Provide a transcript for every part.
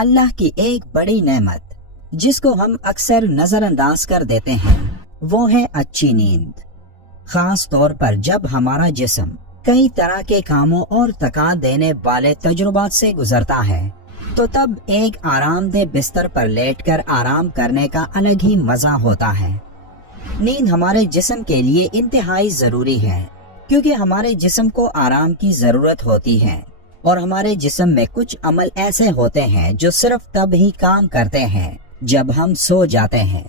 اللہ کی ایک بڑی نعمت جس کو ہم اکثر نظر انداز کر دیتے ہیں وہ ہے اچھی نیند، خاص طور پر جب ہمارا جسم کئی طرح کے کاموں اور تکان دینے والے تجربات سے گزرتا ہے تو تب ایک آرام دہ بستر پر لیٹ کر آرام کرنے کا الگ ہی مزہ ہوتا ہے۔ نیند ہمارے جسم کے لیے انتہائی ضروری ہے کیونکہ ہمارے جسم کو آرام کی ضرورت ہوتی ہے اور ہمارے جسم میں کچھ عمل ایسے ہوتے ہیں جو صرف تب ہی کام کرتے ہیں جب ہم سو جاتے ہیں۔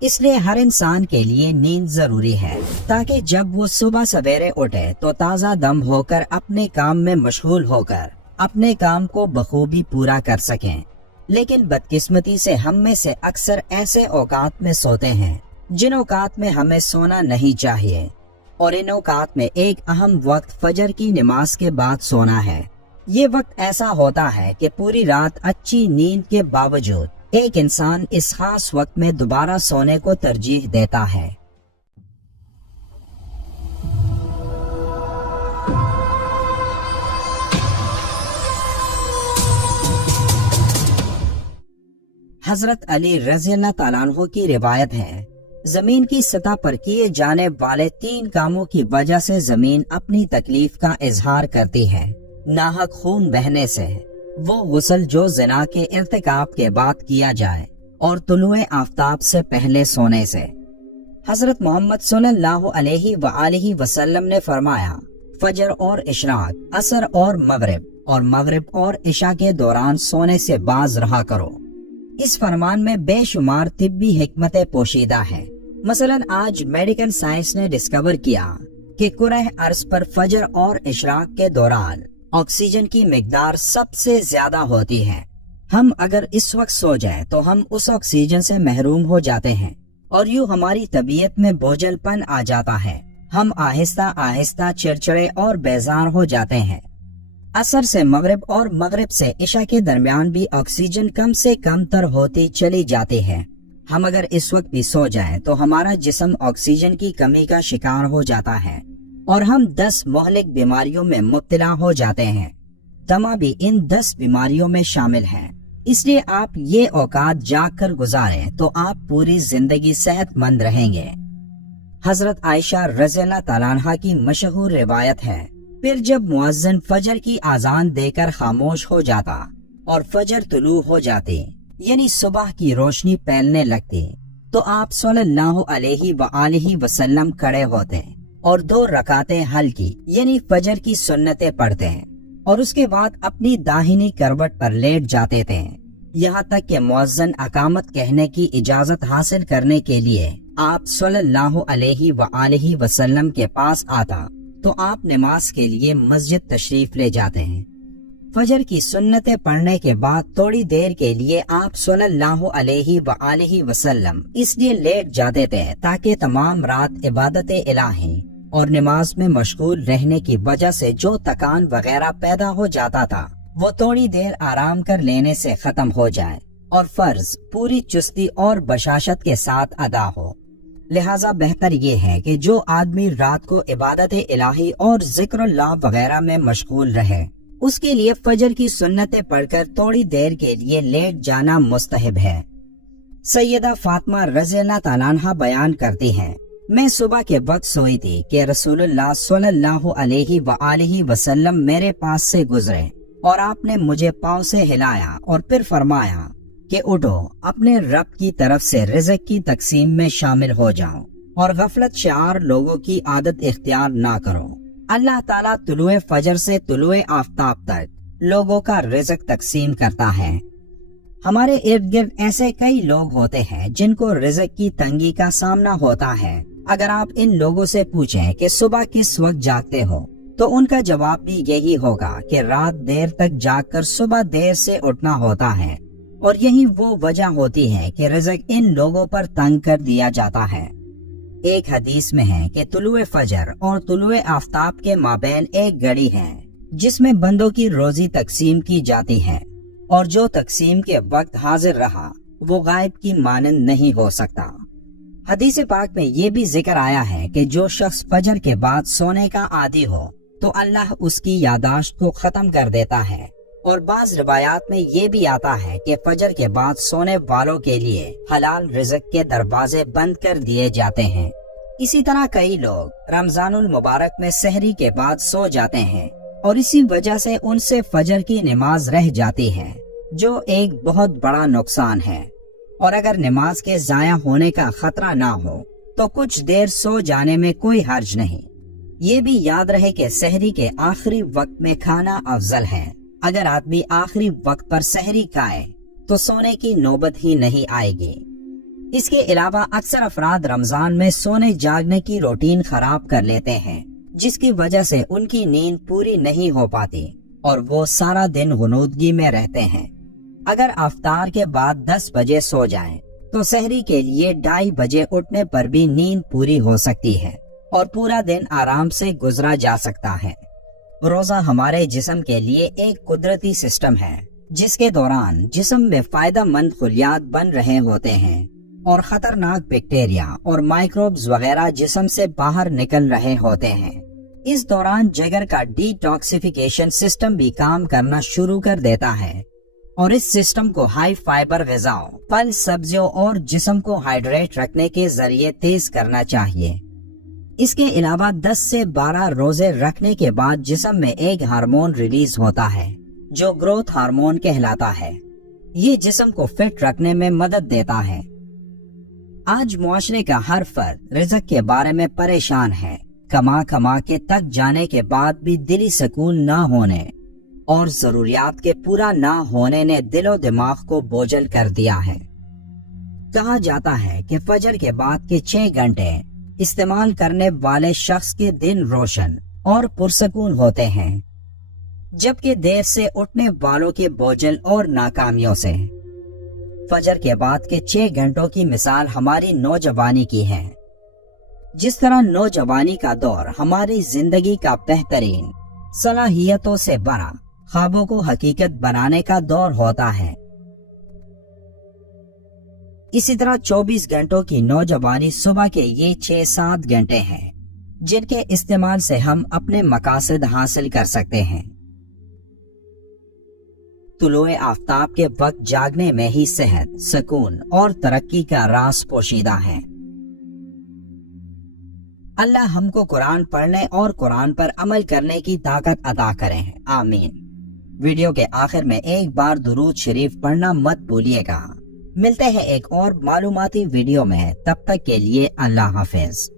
اس لیے ہر انسان کے لیے نیند ضروری ہے تاکہ جب وہ صبح سویرے اٹھے تو تازہ دم ہو کر اپنے کام میں مشغول ہو کر اپنے کام کو بخوبی پورا کر سکیں۔ لیکن بدقسمتی سے ہم میں سے اکثر ایسے اوقات میں سوتے ہیں جن اوقات میں ہمیں سونا نہیں چاہیے، اور ان اوقات میں ایک اہم وقت فجر کی نماز کے بعد سونا ہے۔ یہ وقت ایسا ہوتا ہے کہ پوری رات اچھی نیند کے باوجود ایک انسان اس خاص وقت میں دوبارہ سونے کو ترجیح دیتا ہے۔ حضرت علی رضی اللہ تعالیٰ عنہ کی روایت ہے، زمین کی سطح پر کیے جانے والے 3 کاموں کی وجہ سے زمین اپنی تکلیف کا اظہار کرتی ہے۔ ناحق خون بہنے سے، وہ غسل جو زنا کے ارتکاب کے بعد کیا جائے، اور طلوع آفتاب سے پہلے سونے سے۔ حضرت محمد صلی اللہ علیہ وآلہ وسلم نے فرمایا، فجر اور اشراق، عصر اور مغرب اور عشاء کے دوران سونے سے باز رہا کرو۔ اس فرمان میں بے شمار طبی حکمتیں پوشیدہ ہیں۔ مثلا آج میڈیکل سائنس نے ڈسکور کیا کہ کرہ ارض پر فجر اور اشراق کے دوران آکسیجن کی مقدار سب سے زیادہ ہوتی ہے۔ ہم اگر اس وقت سو جائیں تو ہم اس آکسیجن سے محروم ہو جاتے ہیں اور یوں ہماری طبیعت میں بوجھل پن آ جاتا ہے۔ ہم آہستہ آہستہ چڑچڑے اور بیزار ہو جاتے ہیں۔ عصر سے مغرب اور مغرب سے عشاء کے درمیان بھی آکسیجن کم سے کم تر ہوتی چلی جاتی ہے۔ ہم اگر اس وقت بھی سو جائیں تو ہمارا جسم آکسیجن کی کمی کا شکار ہو جاتا ہے اور ہم 10 مہلک بیماریوں میں مبتلا ہو جاتے ہیں۔ دمہ بھی ان 10 بیماریوں میں شامل ہے۔ اس لیے آپ یہ اوقات جاگ کر گزاریں تو آپ پوری زندگی صحت مند رہیں گے۔ حضرت عائشہ رضی اللہ تعالیٰ عنہ کی مشہور روایت ہے، پھر جب مؤذن فجر کی اذان دے کر خاموش ہو جاتا اور فجر طلوع ہو جاتی، یعنی صبح کی روشنی پھیلنے لگتی، تو آپ صلی اللہ علیہ وآلہ وسلم کھڑے ہوتے اور 2 رکعتیں ہلکی یعنی فجر کی سنتیں پڑھتے ہیں اور اس کے بعد اپنی داہنی کروٹ پر لیٹ جاتے تھے، یہاں تک کہ مؤذن اقامت کہنے کی اجازت حاصل کرنے کے لیے آپ صلی اللہ علیہ وآلہ وسلم کے پاس آتا تو آپ نماز کے لیے مسجد تشریف لے جاتے ہیں۔ فجر کی سنتیں پڑھنے کے بعد تھوڑی دیر کے لیے آپ صلی اللہ علیہ وآلہ وسلم اس لیے لیٹ جاتے تھے تاکہ تمام رات عبادت الہی اور نماز میں مشغول رہنے کی وجہ سے جو تکان وغیرہ پیدا ہو جاتا تھا وہ تھوڑی دیر آرام کر لینے سے ختم ہو جائے اور فرض پوری چستی اور بشاشت کے ساتھ ادا ہو۔ لہٰذا بہتر یہ ہے کہ جو آدمی رات کو عبادت الہی اور ذکر اللہ وغیرہ میں مشغول رہے، اس کے لیے فجر کی سنتیں پڑھ کر تھوڑی دیر کے لیے لیٹ جانا مستحب ہے۔ سیدہ فاطمہ رضی اللہ تعالیٰ عنہ بیان کرتی ہیں، میں صبح کے وقت سوئی تھی کہ رسول اللہ صلی اللہ علیہ وآلہ وسلم میرے پاس سے گزرے اور آپ نے مجھے پاؤں سے ہلایا اور پھر فرمایا کہ اٹھو، اپنے رب کی طرف سے رزق کی تقسیم میں شامل ہو جاؤ اور غفلت شعار لوگوں کی عادت اختیار نہ کرو۔ اللہ تعالیٰ طلوع فجر سے طلوع آفتاب تک لوگوں کا رزق تقسیم کرتا ہے۔ ہمارے ارد گرد ایسے کئی لوگ ہوتے ہیں جن کو رزق کی تنگی کا سامنا ہوتا ہے۔ اگر آپ ان لوگوں سے پوچھیں کہ صبح کس وقت جاگتے ہو تو ان کا جواب بھی یہی ہوگا کہ رات دیر تک جاگ کر صبح دیر سے اٹھنا ہوتا ہے، اور یہی وہ وجہ ہوتی ہے کہ رزق ان لوگوں پر تنگ کر دیا جاتا ہے۔ ایک حدیث میں ہے کہ طلوع فجر اور طلوع آفتاب کے مابین ایک گھڑی ہے جس میں بندوں کی روزی تقسیم کی جاتی ہے، اور جو تقسیم کے وقت حاضر رہا وہ غائب کی مانند نہیں ہو سکتا۔ حدیث پاک میں یہ بھی ذکر آیا ہے کہ جو شخص فجر کے بعد سونے کا عادی ہو تو اللہ اس کی یادداشت کو ختم کر دیتا ہے اور بعض روایات میں یہ بھی آتا ہے کہ فجر کے بعد سونے والوں کے لیے حلال رزق کے دروازے بند کر دیے جاتے ہیں۔ اسی طرح کئی لوگ رمضان المبارک میں سحری کے بعد سو جاتے ہیں اور اسی وجہ سے ان سے فجر کی نماز رہ جاتی ہے، جو ایک بہت بڑا نقصان ہے۔ اور اگر نماز کے ضائع ہونے کا خطرہ نہ ہو تو کچھ دیر سو جانے میں کوئی حرج نہیں۔ یہ بھی یاد رہے کہ سحری کے آخری وقت میں کھانا افضل ہے۔ اگر آدمی آخری وقت پر سحری کھائے تو سونے کی نوبت ہی نہیں آئے گی۔ اس کے علاوہ اکثر افراد رمضان میں سونے جاگنے کی روٹین خراب کر لیتے ہیں، جس کی وجہ سے ان کی نیند پوری نہیں ہو پاتی اور وہ سارا دن غنودگی میں رہتے ہیں۔ اگر افطار کے بعد 10 بجے سو جائیں تو سحری کے لیے 2:30 بجے اٹھنے پر بھی نیند پوری ہو سکتی ہے اور پورا دن آرام سے گزرا جا سکتا ہے۔ روزہ ہمارے جسم کے لیے ایک قدرتی سسٹم ہے، جس کے دوران جسم میں فائدہ مند خلیات بن رہے ہوتے ہیں اور خطرناک بیکٹیریا اور مائکروبز وغیرہ جسم سے باہر نکل رہے ہوتے ہیں۔ اس دوران جگر کا ڈی ٹاکسیفیکیشن سسٹم بھی کام کرنا شروع کر دیتا ہے اور اس سسٹم کو ہائی فائبر غذاؤں، پھل، سبزیوں اور جسم کو ہائیڈریٹ رکھنے کے ذریعے تیز کرنا چاہیے۔ اس کے علاوہ 10 سے 12 روزے رکھنے کے بعد جسم میں ایک ہارمون ریلیز ہوتا ہے جو گروتھ ہارمون کہلاتا ہے۔ یہ جسم کو فٹ رکھنے میں مدد دیتا ہے۔ آج معاشرے کا ہر فرد رزق کے بارے میں پریشان ہے۔ کما کے تک جانے کے بعد بھی دلی سکون نہ ہونے اور ضروریات کے پورا نہ ہونے نے دل و دماغ کو بوجھل کر دیا ہے۔ کہا جاتا ہے کہ فجر کے بعد کے 6 گھنٹے استعمال کرنے والے شخص کے دن روشن اور پرسکون ہوتے ہیں، جبکہ دیر سے اٹھنے والوں کے بوجھل اور ناکامیوں سے۔ فجر کے بعد کے 6 گھنٹوں کی مثال ہماری نوجوانی کی ہے۔ جس طرح نوجوانی کا دور ہماری زندگی کا بہترین، صلاحیتوں سے بڑا، خوابوں کو حقیقت بنانے کا دور ہوتا ہے، اسی طرح 24 گھنٹوں کی نوجوانی صبح کے یہ 6-7 گھنٹے ہیں جن کے استعمال سے ہم اپنے مقاصد حاصل کر سکتے ہیں۔ طلوع آفتاب کے وقت جاگنے میں ہی صحت، سکون اور ترقی کا راز پوشیدہ ہے۔ اللہ ہم کو قرآن پڑھنے اور قرآن پر عمل کرنے کی طاقت عطا کرے، آمین۔ ویڈیو کے آخر میں ایک بار درود شریف پڑھنا مت بھولیے گا۔ ملتے ہیں ایک اور معلوماتی ویڈیو میں، تب تک کے لیے اللہ حافظ۔